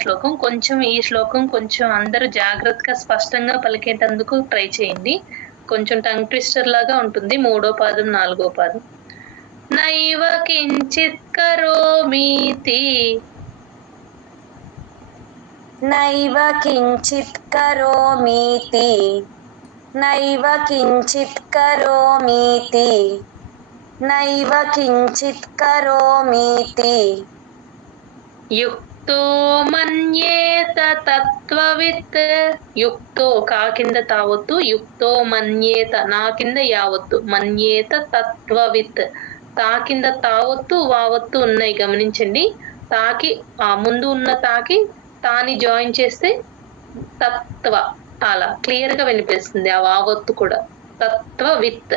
శ్లోకం ఈ శ్లోకం కొంచెం అందరూ జాగ్రత్తగా స్పష్టంగా పలికేటందుకు ట్రై చేయండి. కొంచెం టంగ్ ట్విస్టర్ లాగా ఉంటుంది. 3వ పాదం 4వ పాదం. నైవ కించిత్ కరోమీతి నైవ కించిత్ కరోమీతి నైవ కించిత్ కరోమీతి నైవ కించిత్ కరోమీతి యుక్తో మన్యేత తత్వవిత్. యుక్తో కా కింద తావొత్తు, యుక్తో మన్యేత నా కింద యావత్తు, మన్యేత తత్వవిత్ తా కింద తావొత్తు వావత్తు ఉన్నాయి గమనించండి. తాకి ముందు ఉన్న తాకి తాని జాయిన్ చేస్తే తత్వ అలా క్లియర్ గా వినిపిస్తుంది. ఆ వావత్తు కూడా తత్వవిత్.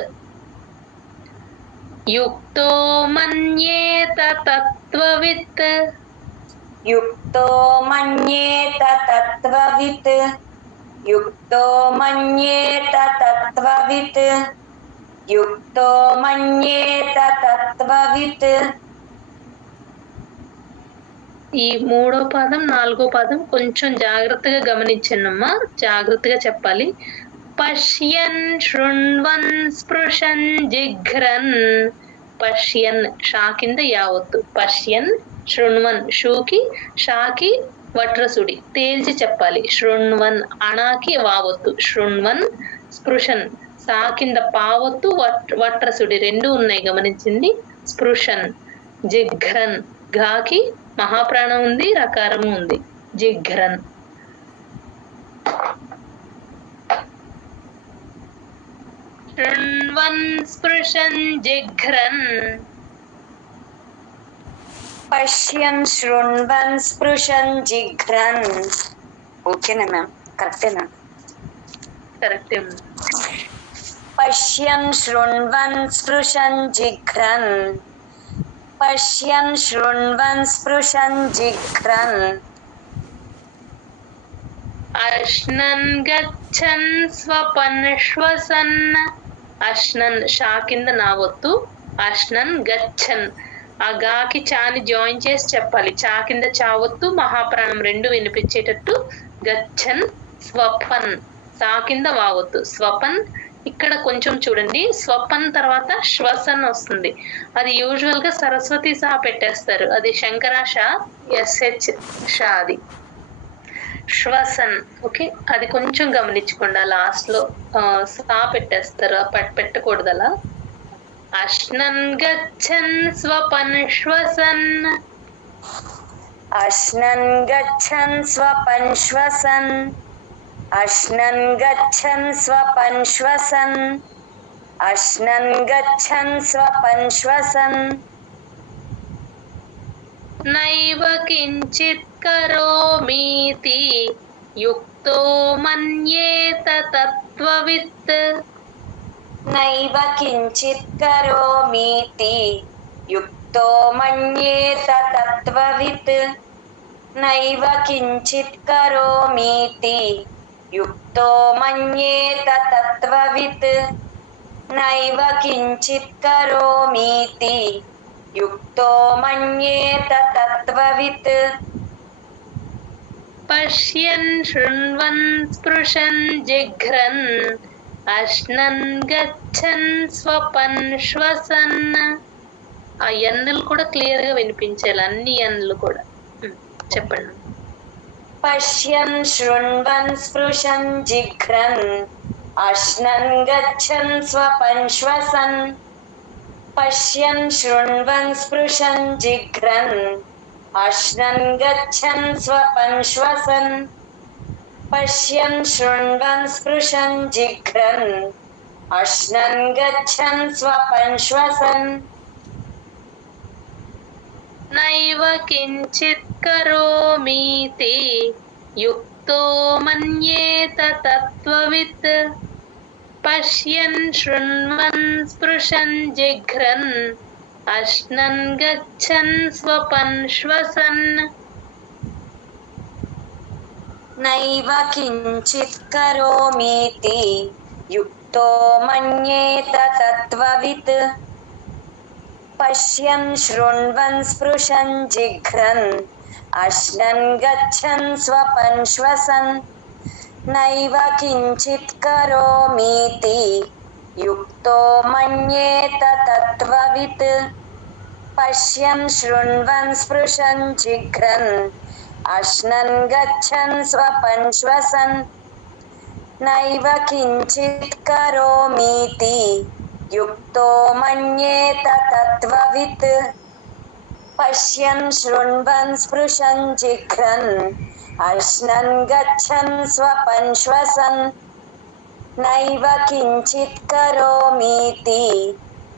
యుక్తో మన్యేత తత్వవిత్ యుక్తో మన్యేత తత్వవిత్ యుక్తో మన్యేత తత్వవిత్ యుక్తో మన్యేత తత్వవిత్. ఈ 3వ పాదం 4వ పాదం కొంచెం జాగ్రత్తగా గమనించండమ్మా, జాగ్రత్తగా చెప్పాలి. పశ్యన్ శృణ్వన్ స్పృశన్ జిఘ్రన్. పశ్యన్ షా కింద యావత్తు, పశ్యన్ శృణ్వన్ షూకి షాకి వట్రసుడి తేల్చి చెప్పాలి. శృణ్వన్ అణాకి వావత్తు, శృణ్వన్ స్పృశన్ సా కింద పావత్తు వట్రసుడి రెండు ఉన్నాయి గమనించింది. స్పృశన్ జిఘ్రన్ ఘాకి మహాప్రాణం ఉంది, రకారము ఉంది. జిఘ్రన్. శృణ్వన్ స్పృశన్ జిఘ్రన్. పశ్యన్ శృణ్వన్ స్పృశన్ జిఘ్రన్. ఓకేనా మ్యామ్? కరెక్టేనా? కరెక్టే. పశ్యన్ శృణ్వన్ స్పృశన్ జిఘ్రన్. పశ్యన్ శృణ్వన్ స్పృశన్ జిఘ్రన్. అశ్నన్ గచ్చన్ స్వపన్ శ్వసన్. అశ్నన్ షా కింద నావొత్తు, అశ్నన్ గచ్చన్ ఆ గాకి చాని జాయిన్ చేసి చెప్పాలి. చా కింద చావొత్తు మహాప్రాణం రెండు వినిపించేటట్టు. గచ్చన్ స్వపన్ సా కింద వావొత్తు, స్వపన్. ఇక్కడ కొంచెం చూడండి, స్వపన్ తర్వాత శ్వసన్ వస్తుంది. అది యూజువల్ గా సరస్వతి సా పెట్టేస్తారు, అది శంకర షా ఎస్హెచ్ షా, అది శ్వసన్. ఓకే, అది కొంచెం గమనించుకోండి. లాస్ట్ లో సా పెట్టేస్తారు, పెట్టకూడదు అలా. అశ్నన్ గచ్చన్ స్వపన్ శ్వసన్. అశ్నన్ గచ్చన్ స్వపన్ శ్వసన్. అశ్నన్ గచ్చన్ స్వపన్ శ్వసన్. అశ్నన్ గచ్చన్ స్వపన్ శ్వసన్. నైవ కించిత్ కరోమీతి యుక్తో మన్యేత తత్వవిత్. నైవ కించిత్ కరోమీతి యుక్తో మన్యేత తత్వవిత్. నైవ కించిత్ కరోమీతి యుక్తో మన్యేత తత్వవిత్. నైవ కించిత్ కరోమీతి యుక్తో మన్యేత తత్వవిత్. పశ్యన్ శృణ్వన్ స్పృశన్ జిఘ్రన్. అశ్నన్ గచ్చన్ స్వపన్ శ్వసన్. ఆ ఎన్నులు కూడా క్లియర్ గా వినిపించాలి, అన్ని ఎన్నులు కూడా. చెప్పండి. పశ్యన్ శృణ్వన్ స్పృశన్ జిఘ్రన్. అశ్నన్ గచ్చన్ స్వపన్ శ్వసన్. పశ్యన్ శృణ్వన్ స్పృశన్ జిఘ్రన్. అశ్నన్ గచ్చన్ స్వపన్ శ్వసన్. పశ్యన్ శృణ్వన్ స్పృశన్ జిఘ్రన్. అశ్నన్ గచ్చన్ స్వపన్ శ్వసన్. నైవ కించిత్ కరోమీతి యుక్తో మన్యేత తత్వవిత్. పశ్యన్ శృణ్వన్ స్పృశన్ జిఘ్రన్. అశ్నన్ గచ్చన్ స్వపన్ శ్వసన్. నైవ కించిత్ కరోమీతి యుక్తో మన్యేత తత్వవిత్. పశ్యన్ శృణ్వన్ స్పృశన్ జిఘ్రన్. अश्नन् गच्छन् स्वपन् श्वसन् नैव किञ्चित् करोमीति युक्तो मन्येत तत्त्ववित् पश्यन् शृण्वन् स्पृशन् जिघ्रन् अश्नन् गच्छन् स्वपन् श्वसन् नैव किञ्चित् करोमीति युक्तो मन्येत तत्त्ववित् पश्यन् शृण्वन् स्पृशन् जिघ्रन् अश्नन् गच्छन् स्वपन् श्वसन् नैव किञ्चित् करोमीति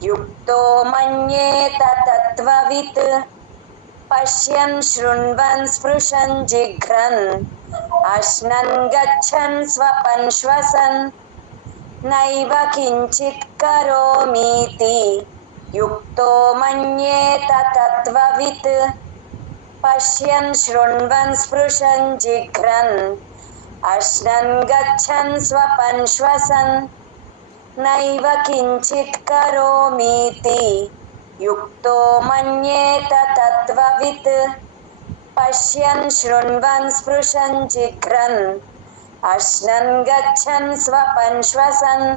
युक्तो मन्येत तत्त्ववित् पश्यन् शृण्वन् स्पृशन् जिघ्रन् अश्नन् गच्छन् स्वपन् श्वसन् नैव किञ्चित् करोमीति युक्तो मन्येत तत्त्ववित् पश्यन् शृण्वन् स्पृशन् जिघ्रन् अश्नन् गच्छन् स्वपन् श्वसन् नैव किञ्चित् करोमीति युक्तो मन्येत तत्त्ववित् पश्यन् शृण्वन् स्पृशन् जिघ्रन् अश्नन् गच्छन् स्वपन् श्वसन्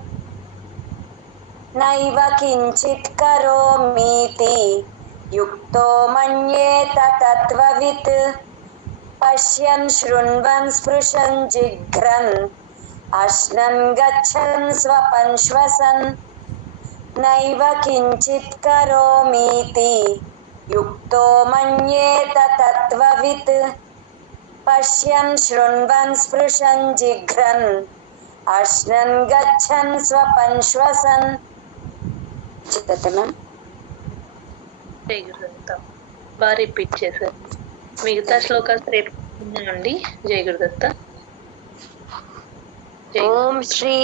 नैव किञ्चित् करोमीति युक्तो मन्येत तत्त्ववित् पश्यन् शृण्वन् स्पृशन् जिघ्रन् अश्नन् गच्छन् स्वपन् श्वसन् नैव किञ्चित् करोमीति युक्तो मन्येत तत्त्ववित् पश्यन् शृण्वन् स्पृशन् जिघ्रन् अश्नन् गच्छन् स्वपन् श्वसन् జై గురుదత్త. బాగా రిపీట్ చేశారు. మిగతా శ్లోకాలు రేపు అండి. జై గురుదత్త. ఓం శ్రీ